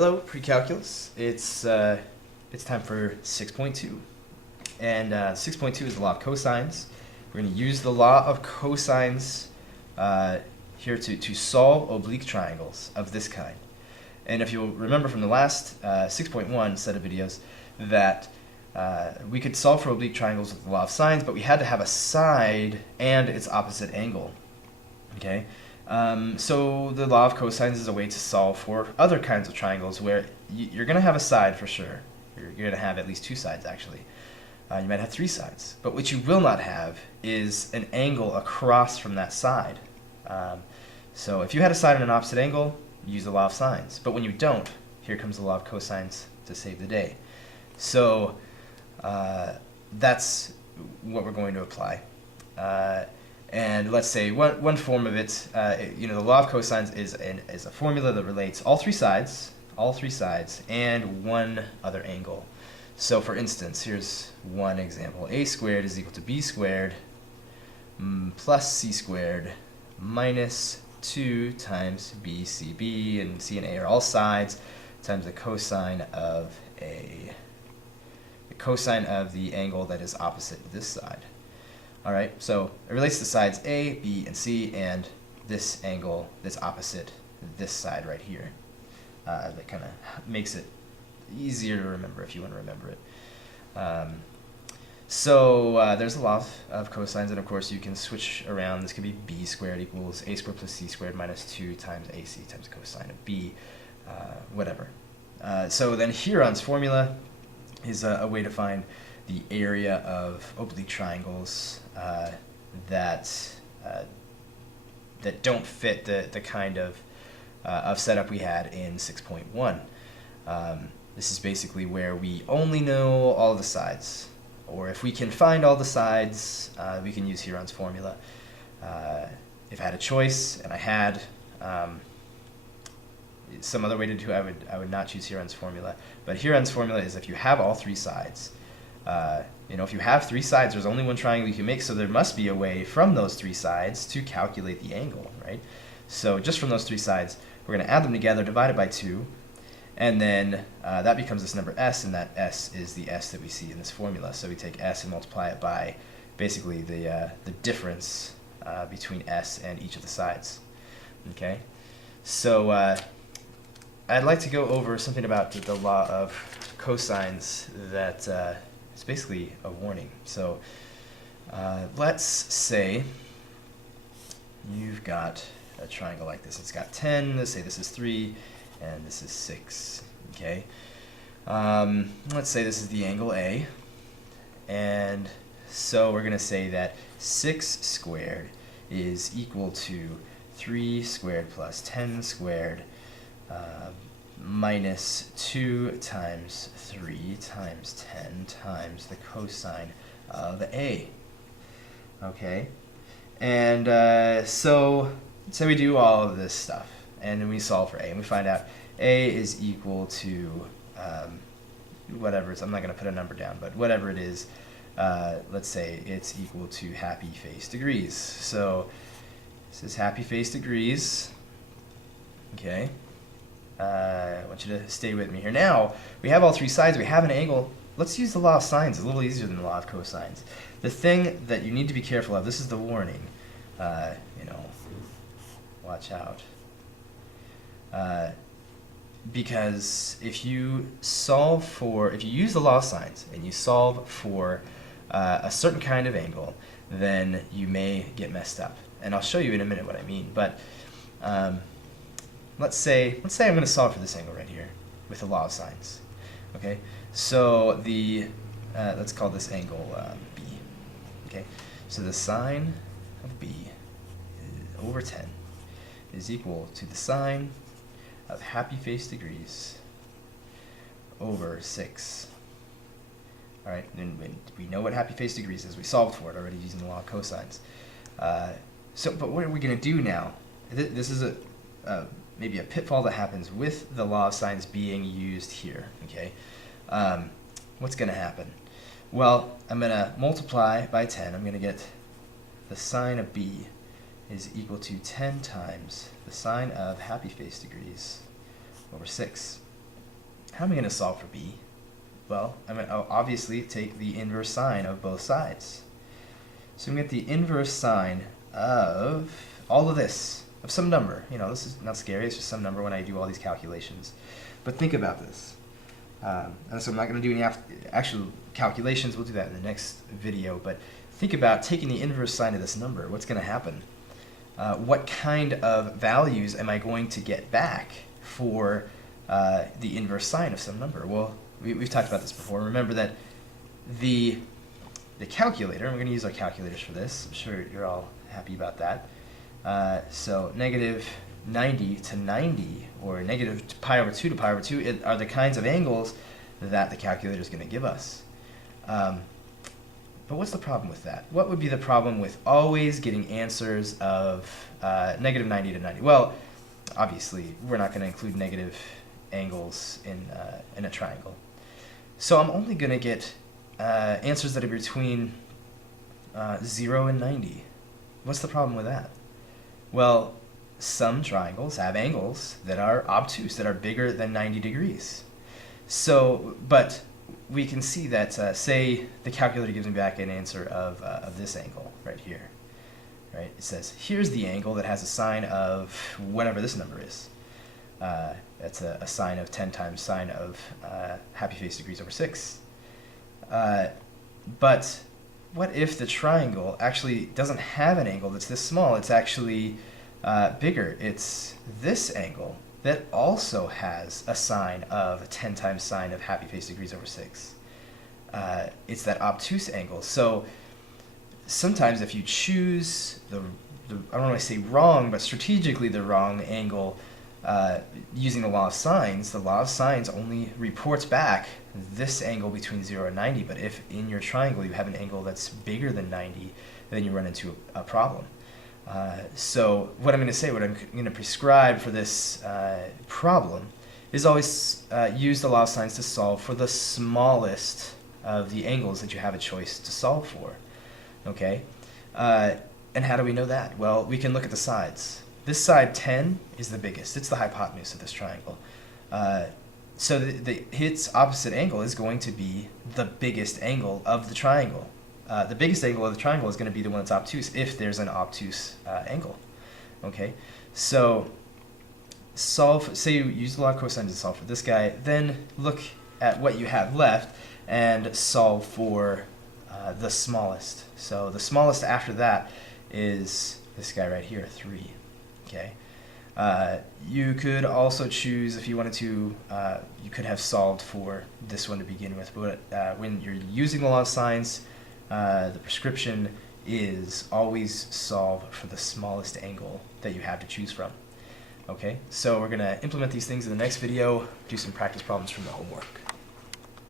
Hello, pre-calculus. It's time for 6.2, and 6.2 is the law of cosines. We're going to use the law of cosines here to solve oblique triangles of this kind. And if you'll remember from the last 6.1 set of videos, that we could solve for oblique triangles with the law of sines, but we had to have a side and its opposite angle. Okay. So the law of cosines is a way to solve for other kinds of triangles where you're going to have a side for sure. You're going to have at least two sides, actually. You might have three sides. But what you will not have is an angle across from that side. So if you had a side and an opposite angle, use the law of sines. But when you don't, here comes the law of cosines to save the day. So that's what we're going to apply. And let's say one form of it, the law of cosines is a formula that relates all three sides, and one other angle. So for instance, here's one example. A squared is equal to b squared plus c squared minus 2 times bcb, and c and a are all sides, times the cosine of a. The cosine of the angle that is opposite this side. All right, so it relates to sides A, B, and C, and this angle that's opposite this side right here. That kind of makes it easier to remember if you want to remember it. So there's a law of cosines, and of course you can switch around. This could be b squared equals a squared plus c squared minus 2 times ac times cosine of b, whatever. So then Heron's formula is a way to find the area of oblique triangles that don't fit the kind of setup we had in 6.1. This is basically where we only know all the sides, or if we can find all the sides, we can use Heron's formula. If I had a choice and I had some other way to do it, I would not choose Heron's formula. But Heron's formula is if you have all three sides. If you have three sides, there's only one triangle you can make, so there must be a way from those three sides to calculate the angle, right? So just from those three sides, we're going to add them together, divide it by 2, and then that becomes this number s, and that s is the s that we see in this formula. So we take s and multiply it by basically the difference between s and each of the sides. Okay? So I'd like to go over something about the law of cosines that it's basically a warning. So let's say you've got a triangle like this. It's got 10, let's say this is 3, and this is 6, okay? Let's say this is the angle A, and so we're going to say that 6 squared is equal to 3 squared plus 10 squared minus 2 times 3 times 10 times the cosine of A. Okay? And so we do all of this stuff, and then we solve for A, and we find out A is equal to whatever it's, I'm not going to put a number down, but whatever it is, let's say it's equal to happy face degrees. So this is happy face degrees. Okay? I want you to stay with me here. Now, we have all three sides, we have an angle. Let's use the law of sines. It's a little easier than the law of cosines. The thing that you need to be careful of, this is the warning, watch out. Because if you use the law of sines and you solve for a certain kind of angle, then you may get messed up. And I'll show you in a minute what I mean. But let's say I'm going to solve for this angle right here with the law of sines. Okay, so let's call this angle B. Okay, so the sine of B over 10 is equal to the sine of happy face degrees over 6. All right, and we know what happy face degrees is. We solved for it already using the law of cosines. But what are we going to do now? This is maybe a pitfall that happens with the law of sines being used here. Okay, what's going to happen? Well, I'm going to multiply by 10. I'm going to get the sine of B is equal to 10 times the sine of happy face degrees over 6. how am I going to solve for b? Well, I'm going to obviously take the inverse sine of both sides. So I'm going to get the inverse sine of all of this, of some number. You know, this is not scary, it's just some number when I do all these calculations. But think about this. And so I'm not going to do any actual calculations, we'll do that in the next video, but think about taking the inverse sine of this number. What's going to happen? What kind of values am I going to get back for the inverse sine of some number? Well, we've talked about this before. Remember that the calculator, and we're going to use our calculators for this. I'm sure you're all happy about that. So negative 90 to 90, or negative pi over 2 to pi over 2 are the kinds of angles that the calculator is going to give us. But what's the problem with that? What would be the problem with always getting answers of negative 90 to 90? Well, obviously, we're not going to include negative angles in a triangle. So I'm only going to get answers that are between 0 and 90. What's the problem with that? Well, some triangles have angles that are obtuse, that are bigger than 90 degrees. So, but we can see that, say the calculator gives me back an answer of this angle right here. Right? It says, here's the angle that has a sine of whatever this number is. That's a sine of 10 times sine of happy face degrees over 6. But what if the triangle actually doesn't have an angle that's this small? It's actually bigger. It's this angle that also has a sine of 10 times sine of happy face degrees over 6. It's that obtuse angle. So sometimes if you choose I don't want to say wrong, but strategically the wrong angle, using the law of sines only reports back this angle between 0 and 90, but if in your triangle you have an angle that's bigger than 90, then you run into a problem. So what I'm going to say, what I'm going to prescribe for this problem is always use the law of sines to solve for the smallest of the angles that you have a choice to solve for. Okay? And how do we know that? Well, we can look at the sides. This side 10 is the biggest. It's the hypotenuse of this triangle. So its opposite angle is going to be the biggest angle of the triangle. The biggest angle of the triangle is going to be the one that's obtuse if there's an obtuse angle. Okay, so say you use the law of cosines to solve for this guy, then look at what you have left and solve for the smallest. So the smallest after that is this guy right here, 3. Okay. You could also choose, if you wanted to, you could have solved for this one to begin with, but when you're using the law of sines, the prescription is always solve for the smallest angle that you have to choose from. Okay, so we're going to implement these things in the next video, do some practice problems from the homework.